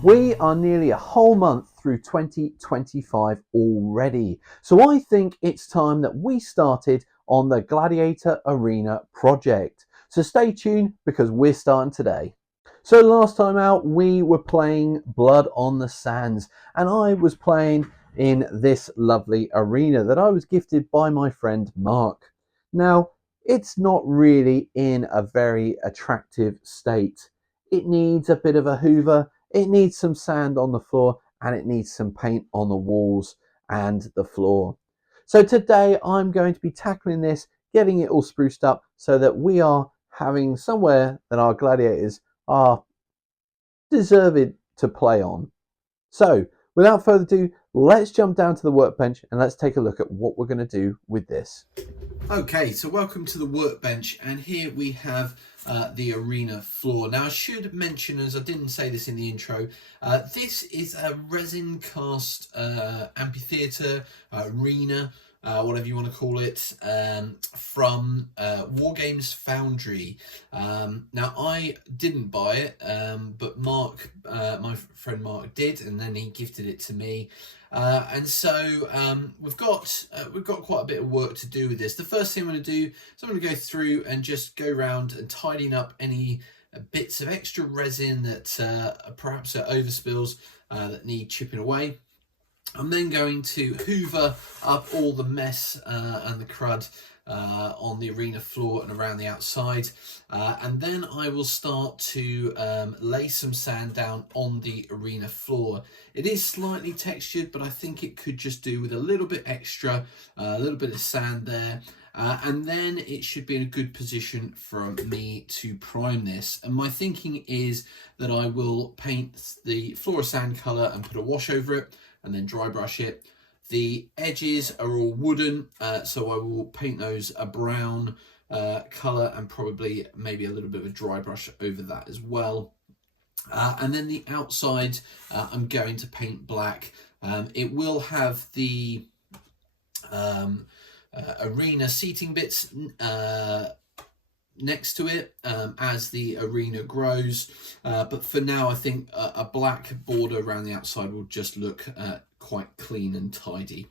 We are nearly a whole month through 2025 already, so I think it's time that we started on the Gladiator Arena project. So stay tuned because we're starting today. So last time out we were playing Blood on the Sands, and I was playing in this lovely arena that I was gifted by my friend Mark. Now, it's not really in a very attractive state. It needs a bit of a hoover, it needs some sand on the floor, and it needs some paint on the walls and the floor. So today I'm going to be tackling this, getting it all spruced up so that we are having somewhere that our gladiators are deserved to play on. So without further ado, let's jump down to the workbench and let's take a look at what we're going to do with this. Okay, so welcome to the workbench, and here we have the arena floor. Now I should mention, as I didn't say this in the intro, this is a resin cast amphitheatre, arena, whatever you want to call it, from Wargames Foundry. Now I didn't buy it, but Mark, my friend Mark, did, and then he gifted it to me. And so we've got quite a bit of work to do with this. The first thing I'm going to do is I'm going to go through and just go around and tidying up any bits of extra resin that perhaps are overspills that need chipping away. I'm then going to hoover up all the mess and the crud on the arena floor and around the outside, and then I will start to lay some sand down on the arena floor. It is slightly textured, but I think it could just do with a little bit extra, a little bit of sand there. And then it should be in a good position for me to prime this. And my thinking is that I will paint the floor a sand colour and put a wash over it, and then dry brush it. The edges are all wooden, so I will paint those a brown colour and probably maybe a little bit of a dry brush over that as well. And then the outside, I'm going to paint black. It will have the arena seating bits next to it as the arena grows, but for now I think a black border around the outside will just look quite clean and tidy.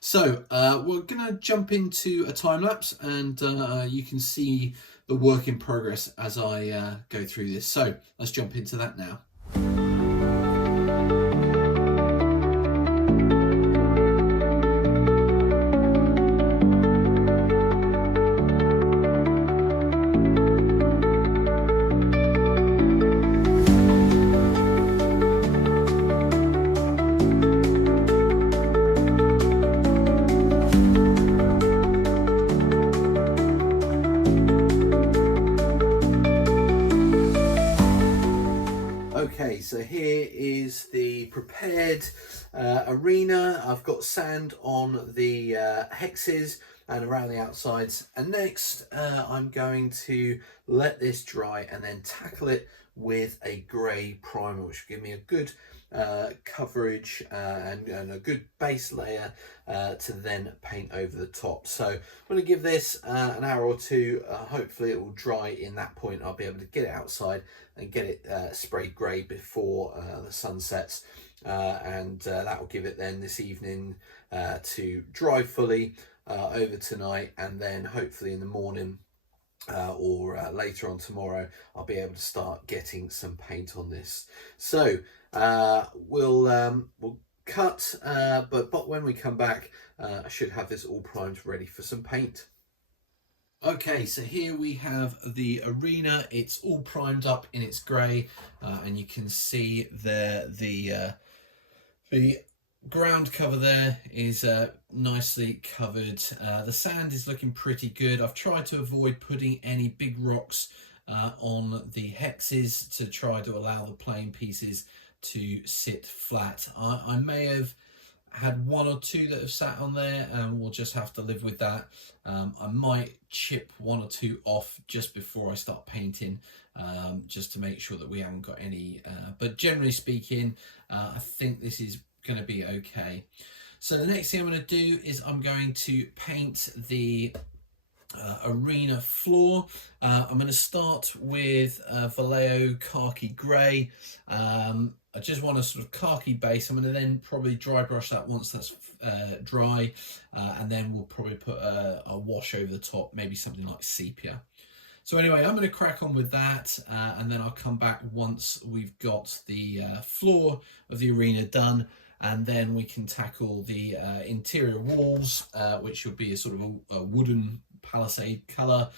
So we're gonna jump into a time lapse, and you can see the work in progress as I go through this. So let's jump into that now. Okay, so here is the prepared arena. I've got sand on the hexes and around the outsides, and next I'm going to let this dry and then tackle it with a grey primer, which will give me a good coverage and a good base layer to then paint over the top. So I'm going to give this an hour or two. Hopefully it will dry in that point. I'll be able to get it outside and get it sprayed grey before the sun sets, and that will give it then this evening to dry fully over tonight, and then hopefully in the morning or later on tomorrow I'll be able to start getting some paint on this. So we'll cut, but when we come back I should have this all primed ready for some paint. Okay, so here we have the arena. It's all primed up in its grey, and you can see there the ground cover there is nicely covered. The sand is looking pretty good. I've tried to avoid putting any big rocks on the hexes to try to allow the playing pieces to sit flat. I may have had one or two that have sat on there, and we'll just have to live with that. I might chip one or two off just before I start painting, just to make sure that we haven't got any, but generally speaking I think this is going to be okay. So the next thing I'm going to do is I'm going to paint the arena floor. I'm going to start with Vallejo khaki grey. I just want a sort of khaki base. I'm going to then probably dry brush that once that's dry, and then we'll probably put a wash over the top, maybe something like sepia. So anyway, I'm going to crack on with that, and then I'll come back once we've got the floor of the arena done, and then we can tackle the interior walls, which will be a sort of a wooden palisade colour,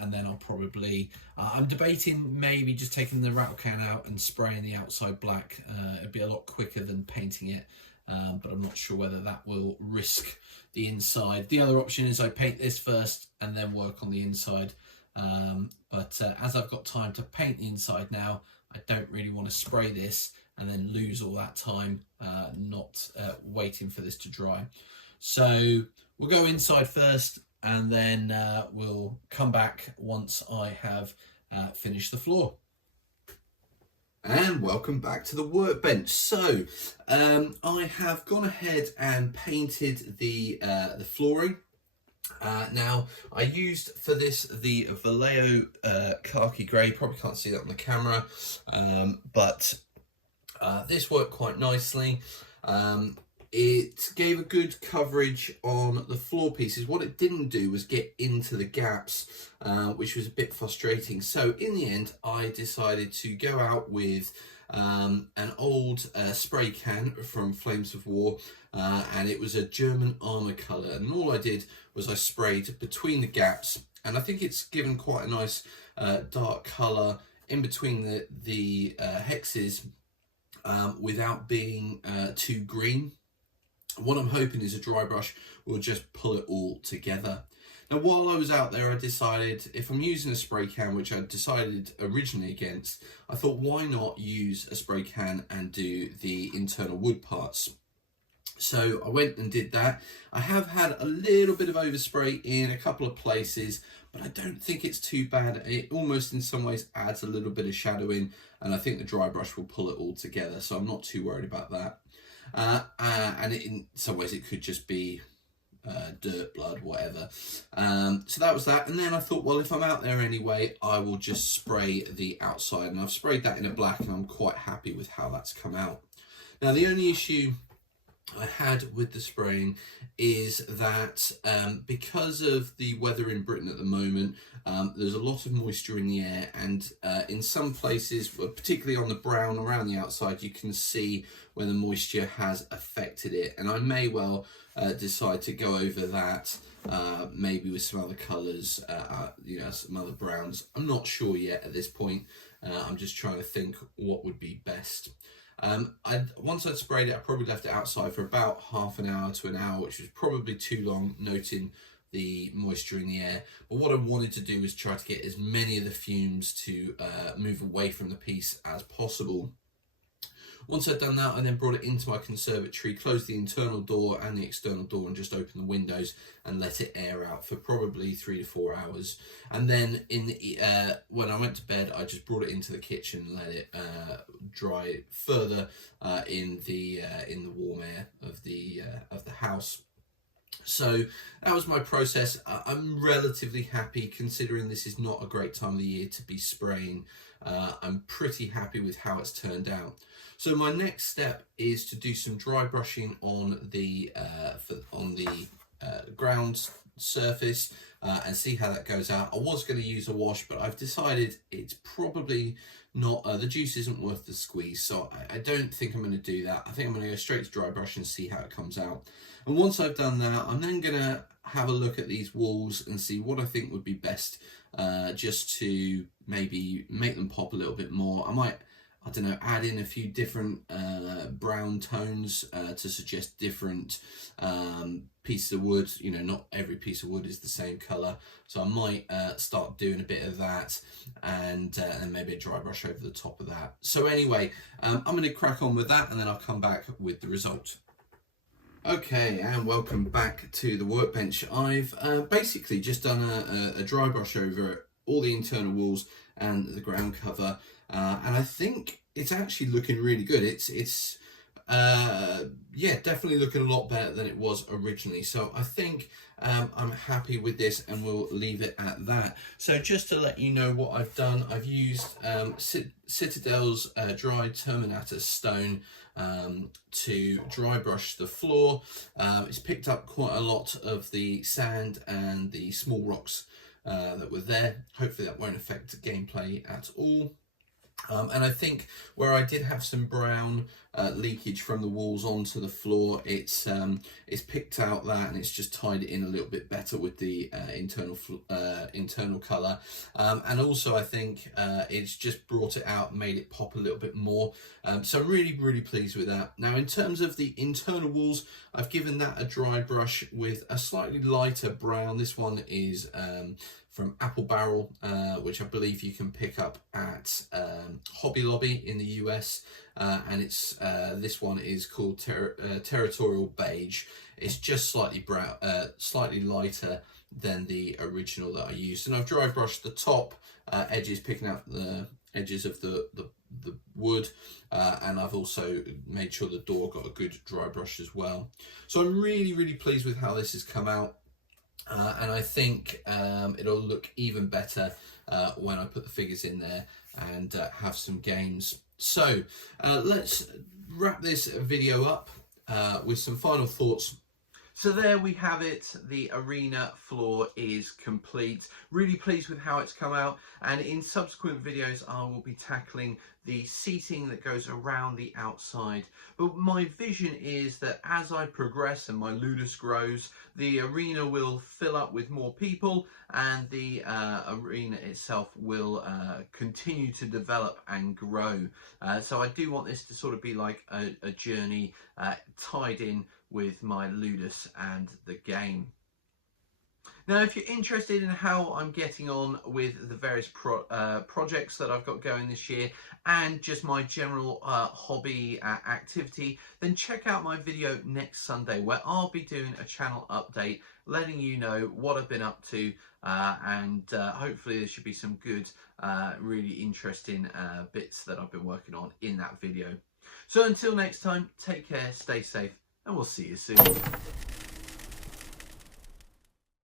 and then I'll probably, I'm debating maybe just taking the rattle can out and spraying the outside black. It'd be a lot quicker than painting it, but I'm not sure whether that will risk the inside. The other option is I paint this first and then work on the inside. But as I've got time to paint the inside now, I don't really want to spray this and then lose all that time not waiting for this to dry. So we'll go inside first, and then we'll come back once I have finished the floor. And welcome back to the workbench. So I have gone ahead and painted the flooring. Now, I used for this the Vallejo khaki grey. Probably can't see that on the camera, but this worked quite nicely. It gave a good coverage on the floor pieces. What it didn't do was get into the gaps, which was a bit frustrating. So in the end, I decided to go out with an old spray can from Flames of War, and it was a German armour colour. And all I did was I sprayed between the gaps, and I think it's given quite a nice dark colour in between the hexes without being too green. What I'm hoping is a dry brush will just pull it all together. Now, while I was out there, I decided if I'm using a spray can, which I decided originally against, I thought, why not use a spray can and do the internal wood parts? So I went and did that. I have had a little bit of overspray in a couple of places, but I don't think it's too bad. It almost in some ways adds a little bit of shadowing, and I think the dry brush will pull it all together, so I'm not too worried about that. And in some ways it could just be dirt, blood, whatever. So that was that. And then I thought, well, if I'm out there anyway, I will just spray the outside. And I've sprayed that in a black, and I'm quite happy with how that's come out. Now, the only issue I had with the spraying is that because of the weather in Britain at the moment, there's a lot of moisture in the air, and in some places, particularly on the brown around the outside, you can see where the moisture has affected it, and I may well decide to go over that maybe with some other colours, you know, some other browns. I'm not sure yet at this point. I'm just trying to think what would be best. Once I'd sprayed it, I probably left it outside for about half an hour to an hour, which was probably too long, noting the moisture in the air. But what I wanted to do was try to get as many of the fumes to move away from the piece as possible. Once I'd done that, I then brought it into my conservatory, closed the internal door and the external door, and just opened the windows and let it air out for probably 3 to 4 hours. And then when I went to bed, I just brought it into the kitchen and let it dry further in the warm air of the house. So that was my process. I'm relatively happy, considering this is not a great time of the year to be spraying. I'm pretty happy with how it's turned out. So my next step is to do some dry brushing on the ground surface and see how that goes out. I was going to use a wash, but I've decided it's probably not, the juice isn't worth the squeeze, so I don't think I'm going to do that. I think I'm going to go straight to dry brush and see how it comes out. And once I've done that, I'm then going to have a look at these walls and see what I think would be best, just to maybe make them pop a little bit more. I don't know, add in a few different brown tones to suggest different pieces of wood. You know, not every piece of wood is the same colour, so I might start doing a bit of that, and maybe a dry brush over the top of that. So anyway, I'm going to crack on with that, and then I'll come back with the result. Okay, and welcome back to the workbench. I've basically just done a dry brush over all the internal walls and the ground cover, and I think it's actually looking really good. It's yeah, definitely looking a lot better than it was originally. So I think I'm happy with this, and we'll leave it at that. So just to let you know what I've done, I've used Citadel's dried Terminator stone to dry brush the floor. It's picked up quite a lot of the sand and the small rocks that were there. Hopefully that won't affect gameplay at all. And I think where I did have some brown leakage from the walls onto the floor, it's picked out that, and it's just tied it in a little bit better with the internal colour. And also I think it's just brought it out and made it pop a little bit more. So I'm really pleased with that. Now in terms of the internal walls, I've given that a dry brush with a slightly lighter brown. This one is from Apple Barrel, which I believe you can pick up at Hobby Lobby in the US, and it's this one is called Territorial Beige. It's just slightly brown, slightly lighter than the original that I used, and I've dry brushed the top edges, picking out the edges of the wood, and I've also made sure the door got a good dry brush as well. So I'm really pleased with how this has come out. And I think it'll look even better when I put the figures in there and have some games. So let's wrap this video up with some final thoughts. So there we have it. The arena floor is complete. Really pleased with how it's come out, and in subsequent videos I will be tackling the seating that goes around the outside. But my vision is that as I progress and my ludus grows, the arena will fill up with more people, and the arena itself will continue to develop and grow. So I do want this to sort of be like a journey tied in with my ludus and the game. Now, if you're interested in how I'm getting on with the various projects that I've got going this year, and just my general hobby activity, then check out my video next Sunday, where I'll be doing a channel update, letting you know what I've been up to, and hopefully there should be some good, really interesting bits that I've been working on in that video. So until next time, take care, stay safe, and we'll see you soon.